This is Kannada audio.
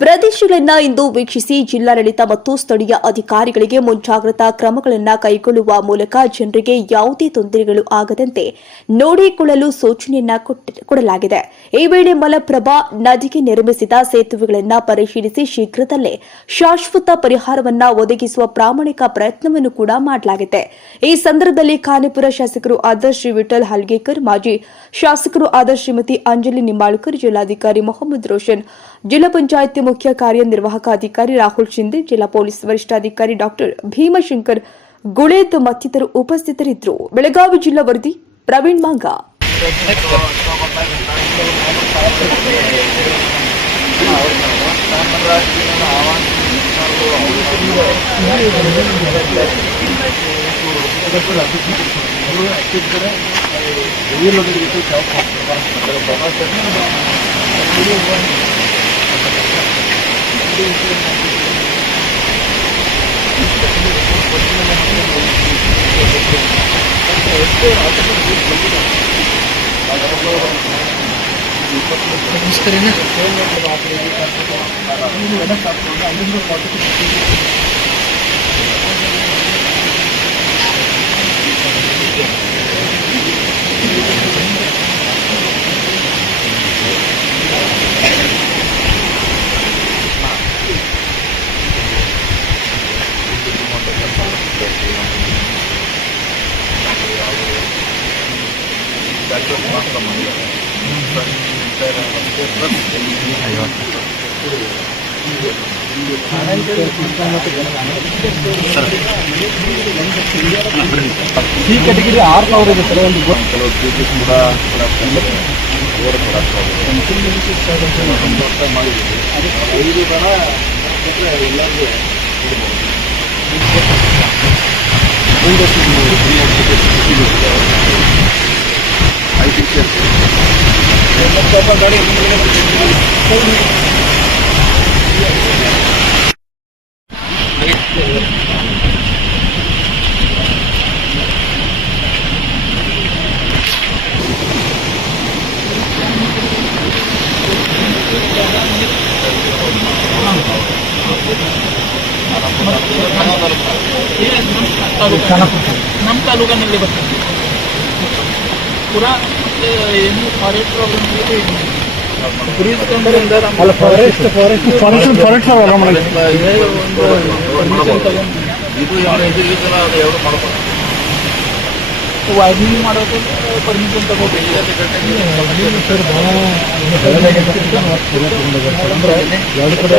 ಪ್ರದೇಶಗಳನ್ನ ಇಂದು ವೀಕ್ಷಿಸಿ ಜಿಲ್ಲಾಡಳಿತ ಮತ್ತು ಸ್ಥಳೀಯ ಅಧಿಕಾರಿಗಳಿಗೆ ಮುಂಜಾಗ್ರತಾ ಕ್ರಮಗಳನ್ನು ಕೈಗೊಳ್ಳುವ ಮೂಲಕ ಜನರಿಗೆ ಯಾವುದೇ ತೊಂದರೆಗಳು ಆಗದಂತೆ ನೋಡಿಕೊಳ್ಳಲು ಸೂಚನೆಯನ್ನ ಕೊಡಲಾಗಿದೆ. ಈ ವೇಳೆ ಮಲಪ್ರಭಾ ನದಿಗೆ ನಿರ್ಮಿಸಿದ ಸೇತುವೆಗಳನ್ನು ಪರಿಶೀಲಿಸಿ ಶೀಘ್ರದಲ್ಲೇ ಶಾಶ್ವತ ಪರಿಹಾರವನ್ನ ಒದಗಿಸುವ ಪ್ರಾಮಾಣಿಕ ಪ್ರಯತ್ನವನ್ನು ಕೂಡ ಮಾಡಲಾಗಿದೆ. ಈ ಸಂದರ್ಭದಲ್ಲಿ ಖಾನಿಪುರ ಶಾಸಕರು ಆದ ಶ್ರೀ ವಿಠಲ್ ಹಲ್ಗೇಕರ್, ಮಾಜಿ ಶಾಸಕರು ಆದ ಶ್ರೀಮತಿ ಅಂಜಲಿ ನಿಂಬಾಳ್ಕರ್, ಜಿಲ್ಲಾಧಿಕಾರಿ ಮೊಹಮ್ಮದ್ ರೋಷನ್, ಜಿಲ್ಲಾ ಪಂಚಾಯಿತಿ ಮುಖ್ಯ ಕಾರ್ಯನಿರ್ವಾಹಕ ಅಧಿಕಾರಿ ರಾಹುಲ್ ಶಿಂದೆ ಜಿಲ್ಲಾ ಪೊಲೀಸ್ ವರಿಷ್ಠಾಧಿಕಾರಿ ಡಾಕ್ಟರ್ ಭೀಮಶಂಕರ್ ಗುಳೇದ್ ಮತ್ತಿತರರು ಉಪಸ್ಥಿತರಿದ್ದರು ಬೆಳಗಾವಿ ಜಿಲ್ಲಾ ವರದಿ ಪ್ರವೀಣ್ ಮಾಂಗ ನಿಷ್ಕರಣ ಈ ಕ್ಯಾಟಗಿರಿ ಆರು ಸಾವಿರ ಇದೆ ಸರ್ ಒಂದು ಕೆಲವು ಪೀಸಸ್ ಕೂಡ ಓವರ್ ಒಂದು ವರ್ಷ ಮಾಡಿದ್ದೀವಿ ಐದು ಕೊಟ್ಟರೆ ಎಲ್ಲರಿಗೂ ಐದು ನಮ್ಮ ತಾಲೂಕಿನಲ್ಲಿ ಬರ್ತದೆ ಪುರಾ ಏನು ಫಾರೆಸ್ಟ್ ಅಲ್ಲ ಫಾರೆಸ್ಟ್ ಫಾರೆಸ್ಟ್ ಫಾರೆಸ್ಟ್ ಫಾರೆಸ್ಟ್ ಮಾಡಕ್ಕೆ ಇದು ಯಾವ ಇದಕ್ಕೆಲ್ಲ ಅದು ವೈಡ್ನಿಂಗ್ ಮಾಡೋಕೆ ಪರ್ಮಿಷನ್ ತಗೋಬೇಕು ಸರ್ ಭಾಳ ಎರಡು ಕಡೆ